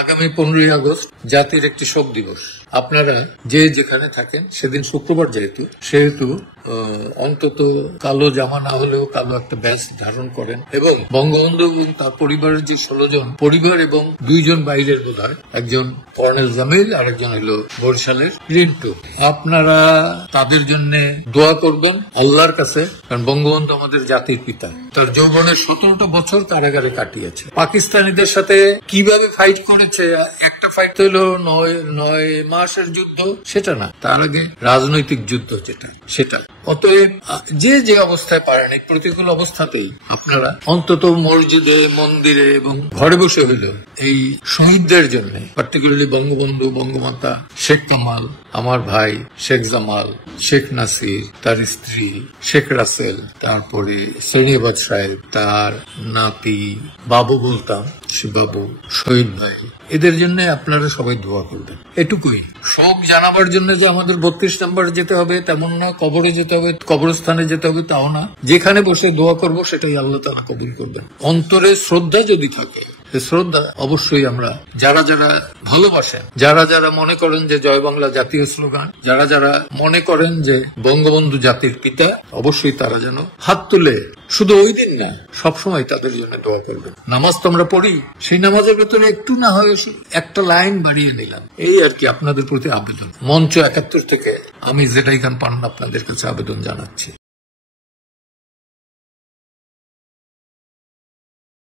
আগামী 15ই আগস্ট জাতির একটি শোক দিবস। আপনারা যে যেখানে থাকেন, সেদিন শুক্রবার সেহেতু অন্তত কালো জামা না হলেও কালো একটা ব্যাজ ধারণ করেন এবং বঙ্গবন্ধু এবং তার পরিবারের যে 16 জন পরিবার এবং 2 জন বাইরের বোধহয়, একজন কর্নেল জামিল আর একজন হলো বরিশালের রিন্টু, আপনারা তাদের জন্য দোয়া করবেন আল্লাহর কাছে। কারণ বঙ্গবন্ধু আমাদের জাতির পিতা, তার যৌবনের 17টা বছর কারাগারে কাটিয়েছে। পাকিস্তানিদের সাথে কিভাবে ফাইট করেছে, একটা ফাইট হলো 9 মাসের যুদ্ধ, সেটা না, তার আগে রাজনৈতিক যুদ্ধ সেটা। অতএব যে অবস্থায় পারেন, এই প্রতিকূল অবস্থাতেই আপনারা অন্তত মসজিদে, মন্দিরে এবং ঘরে বসে হইল এই শহীদদের জন্য, পার্টিকুলারলি বঙ্গবন্ধু, বঙ্গমাতা, শেখ কামাল, আমার ভাই শেখ জামাল, শেখ নাসির, তার স্ত্রী শেখ রাসেল, তারপরে শ্রেণীবাদ সাহেব, তার নাতি বাবু বলতাম, সে বাবু, শহীদ ভাই, এদের জন্য আপনারা সবাই দোয়া করবেন। এটুকুই। শোক জানাবার জন্য যে আমাদের 32 নম্বর যেতে হবে তেমন না, কবরে যেতে হবে, কবরস্থানে যেতে হবে তাও না। যেখানে বসে দোয়া করব সেটাই আল্লাহ তাআলা কবুল করবেন। অন্তরে শ্রদ্ধা যদি থাকে, শ্রদ্ধা অবশ্যই আমরা যারা ভালোবাসেন, যারা মনে করেন যে জয় বাংলা জাতীয় স্লোগান, যারা মনে করেন যে বঙ্গবন্ধু জাতির পিতা, অবশ্যই তারা যেন হাত তুলে শুধু ওই দিন না, সবসময় তাদের জন্য দোয়া করবেন। নামাজ তো আমরা পড়ি, সেই নামাজের ভেতরে একটু না হয় একটা লাইন বাড়িয়ে নিলাম, এই আর কি আপনাদের প্রতি আবেদন। মঞ্চ 71 থেকে আমি জেডাই খান পান্না আপনাদের কাছে আবেদন জানাচ্ছি।